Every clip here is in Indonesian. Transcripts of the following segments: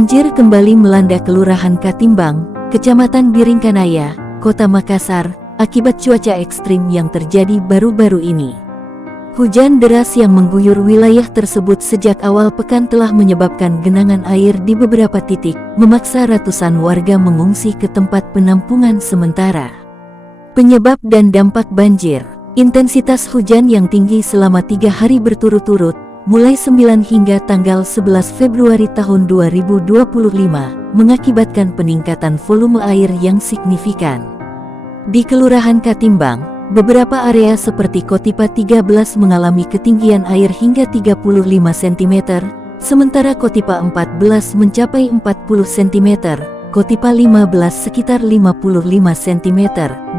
Banjir kembali melanda Kelurahan Katimbang, Kecamatan Biringkanaya, Kota Makassar, akibat cuaca ekstrim yang terjadi baru-baru ini. Hujan deras yang mengguyur wilayah tersebut sejak awal pekan telah menyebabkan genangan air di beberapa titik, memaksa ratusan warga mengungsi ke tempat penampungan sementara. Penyebab dan dampak banjir. Intensitas hujan yang tinggi selama 3 hari berturut-turut, mulai 9 hingga tanggal 11 Februari tahun 2025, mengakibatkan peningkatan volume air yang signifikan. Di Kelurahan Katimbang, beberapa area seperti Kotipa 13 mengalami ketinggian air hingga 35 cm, sementara Kotipa 14 mencapai 40 cm, Kotipa 15 sekitar 55 cm,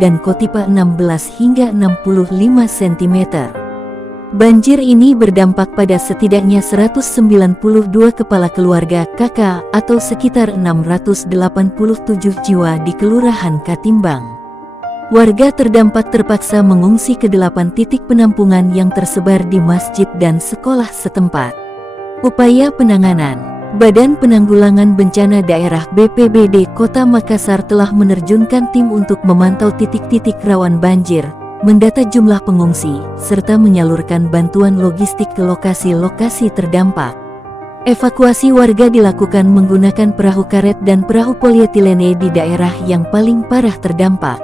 dan Kotipa 16 hingga 65 cm. Banjir ini berdampak pada setidaknya 192 kepala keluarga KK atau sekitar 687 jiwa di Kelurahan Katimbang. Warga terdampak terpaksa mengungsi ke 8 titik penampungan yang tersebar di masjid dan sekolah setempat. Upaya penanganan. Badan Penanggulangan Bencana Daerah BPBD Kota Makassar telah menerjunkan tim untuk memantau titik-titik rawan banjir, mendata jumlah pengungsi, serta menyalurkan bantuan logistik ke lokasi-lokasi terdampak. Evakuasi warga dilakukan menggunakan perahu karet dan perahu polietilene di daerah yang paling parah terdampak.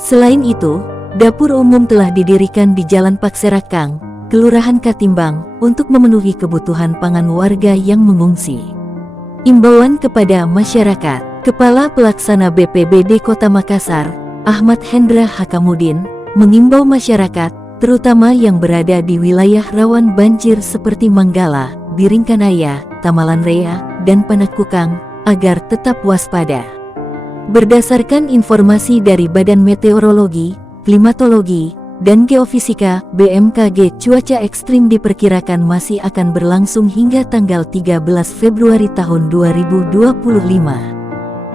Selain itu, dapur umum telah didirikan di Jalan Pakserakang, Kelurahan Katimbang, untuk memenuhi kebutuhan pangan warga yang mengungsi. Imbauan kepada masyarakat. Kepala Pelaksana BPBD Kota Makassar, Ahmad Hendra Hakamudin, mengimbau masyarakat, terutama yang berada di wilayah rawan banjir seperti Manggala, Biringkanaya, Tamalan Rea, dan Panakukang, agar tetap waspada. Berdasarkan informasi dari Badan Meteorologi, Klimatologi, dan Geofisika (BMKG), cuaca ekstrim diperkirakan masih akan berlangsung hingga tanggal 13 Februari tahun 2025.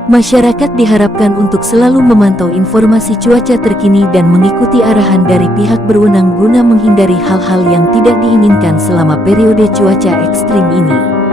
Masyarakat diharapkan untuk selalu memantau informasi cuaca terkini dan mengikuti arahan dari pihak berwenang guna menghindari hal-hal yang tidak diinginkan selama periode cuaca ekstrim ini.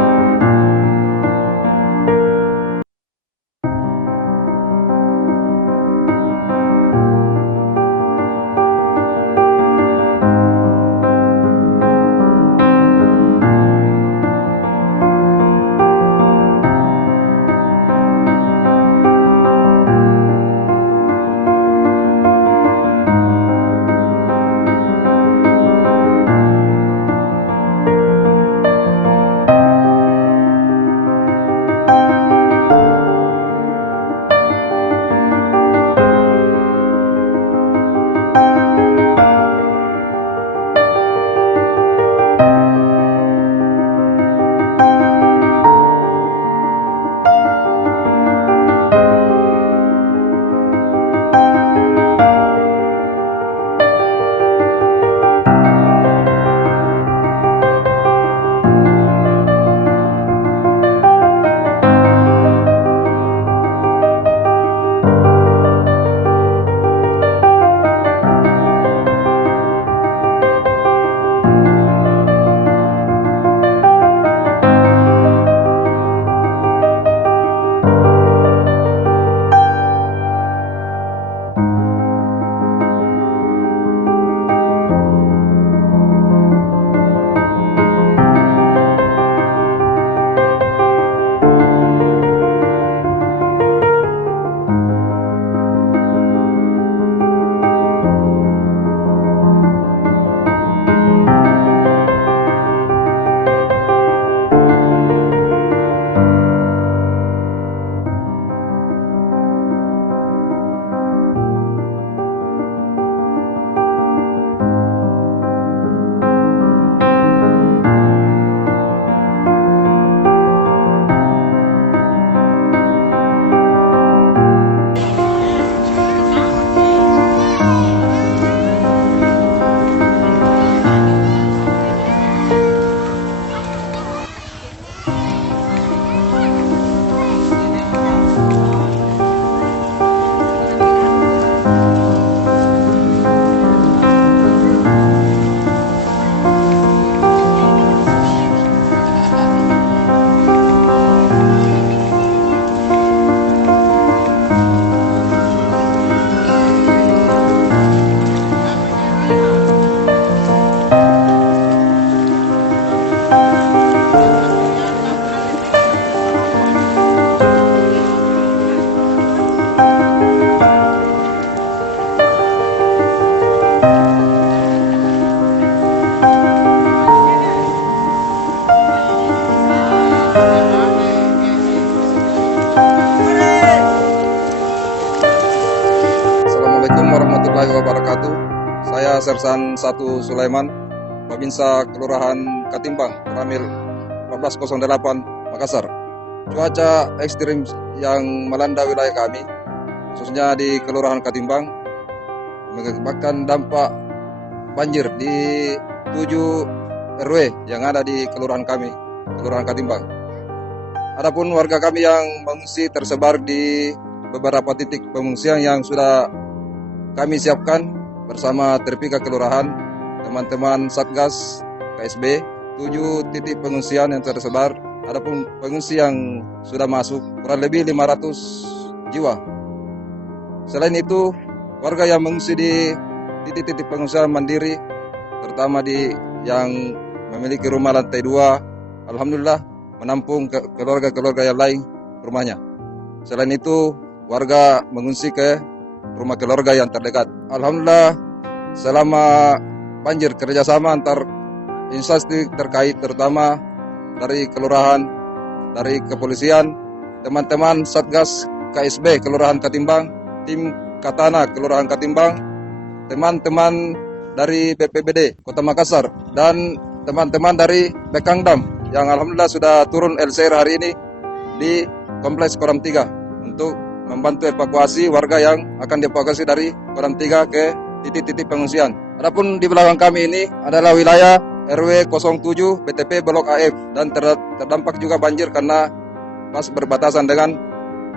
warahmatullahi wabarakatuh. Saya Sersan 1 Sulaiman, Babinsa Kelurahan Katimbang, Ramil 1408, Makassar. Cuaca ekstrim yang melanda wilayah kami, khususnya di Kelurahan Katimbang, mengakibatkan dampak banjir di 7 RW yang ada di kelurahan kami, Kelurahan Katimbang. Adapun warga kami yang mengungsi tersebar di beberapa titik pengungsian yang sudah kami siapkan bersama Terpika Kelurahan, teman-teman Satgas KSB, 7 titik pengungsian yang tersebar. Adapun pengungsi yang sudah masuk kurang lebih 500 jiwa. Selain itu, warga yang mengungsi di titik-titik pengungsian mandiri, terutama di yang memiliki rumah lantai 2, alhamdulillah menampung keluarga-keluarga yang lain rumahnya. Selain itu, warga mengungsi ke rumah keluarga yang terdekat. Alhamdulillah, selama banjir kerjasama antar instansi terkait, terutama dari kelurahan, dari kepolisian, teman-teman Satgas KSB Kelurahan Katimbang, tim Katana Kelurahan Katimbang, teman-teman dari BPBD Kota Makassar, dan teman-teman dari Bekangdam yang alhamdulillah sudah turun LCR hari ini di Kompleks Koram 3 untuk membantu evakuasi warga yang akan dievakuasi dari Koram 3 ke titik-titik pengungsian. Adapun di belakang kami ini adalah wilayah RW 07 BTP Blok AF dan terdampak juga banjir karena pas berbatasan dengan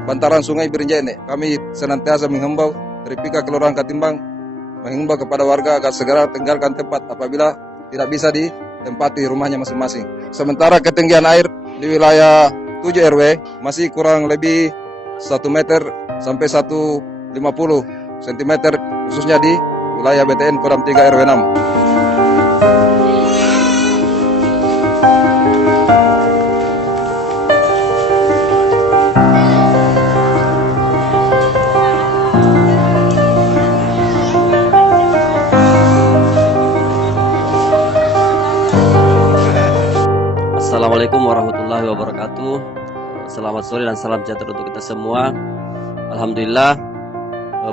bantaran Sungai Birinjene. Kami senantiasa menghimbau Terpika Kelurahan Katimbang menghimbau kepada warga agar segera tinggalkan tempat apabila tidak bisa ditempati rumahnya masing-masing. Sementara ketinggian air di wilayah 7 RW masih kurang lebih 1 meter sampai 150 cm, khususnya di wilayah BTN Koram 3 RW 6. Assalamualaikum warahmatullahi wabarakatuh. Selamat sore dan salam sejahtera untuk kita semua. Alhamdulillah,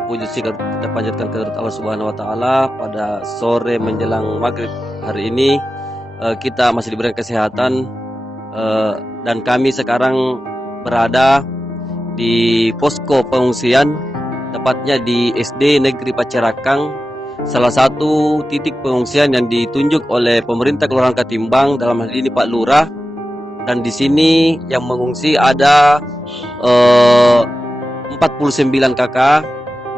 puji syukur kita panjatkan kehadirat Allah Subhanahu wa taala. Pada sore menjelang maghrib hari ini kita masih diberikan kesehatan, dan kami sekarang berada di posko pengungsian, tepatnya di SD Negeri Pacerakang, salah satu titik pengungsian yang ditunjuk oleh pemerintah Kelurahan Katimbang, dalam hal ini Pak Lurah. Dan di sini yang mengungsi ada 49 kakak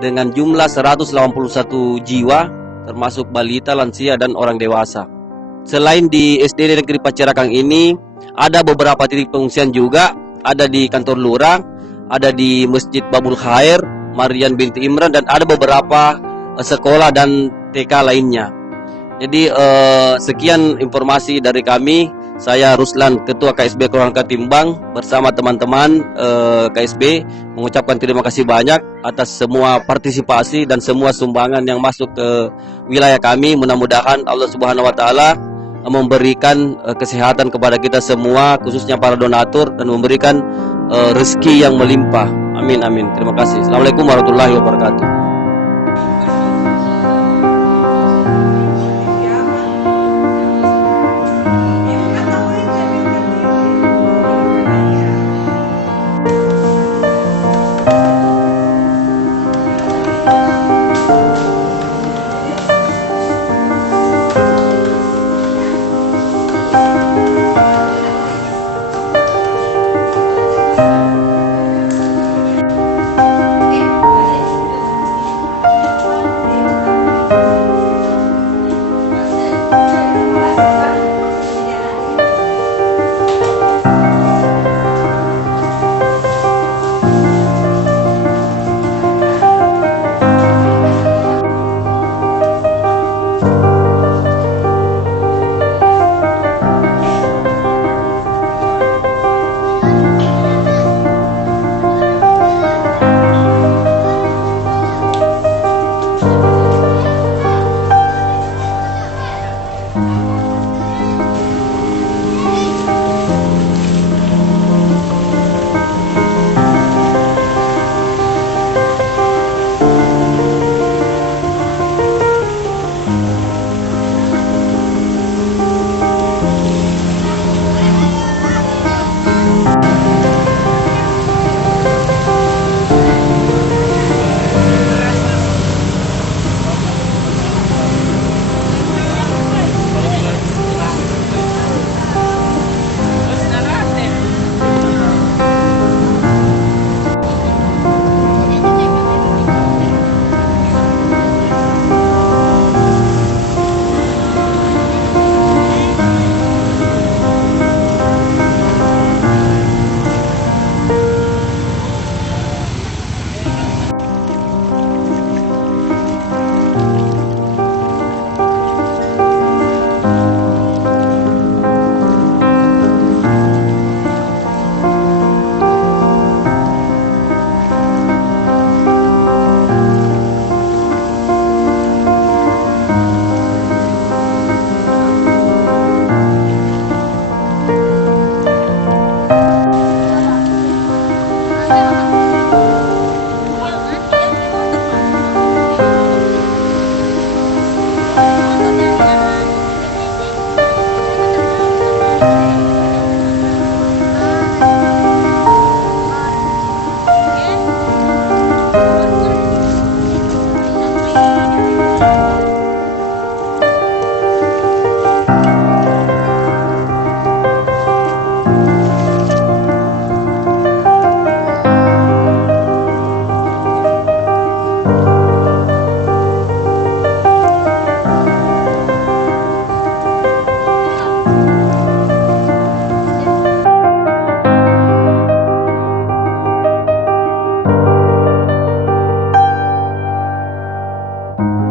dengan jumlah 181 jiwa, termasuk balita, lansia, dan orang dewasa. Selain di SD Negeri Pacerakang ini, ada beberapa titik pengungsian juga, ada di kantor Lurah, ada di Masjid Babul Khair, Marian binti Imran, dan ada beberapa sekolah dan TK lainnya. Jadi sekian informasi dari kami. Saya Ruslan, Ketua KSB Kelurahan Katimbang, bersama teman-teman KSB mengucapkan terima kasih banyak atas semua partisipasi dan semua sumbangan yang masuk ke wilayah kami. Mudah-mudahan Allah Subhanahu wa taala memberikan kesehatan kepada kita semua, khususnya para donatur, dan memberikan rezeki yang melimpah. Amin amin. Terima kasih. Assalamualaikum warahmatullahi wabarakatuh.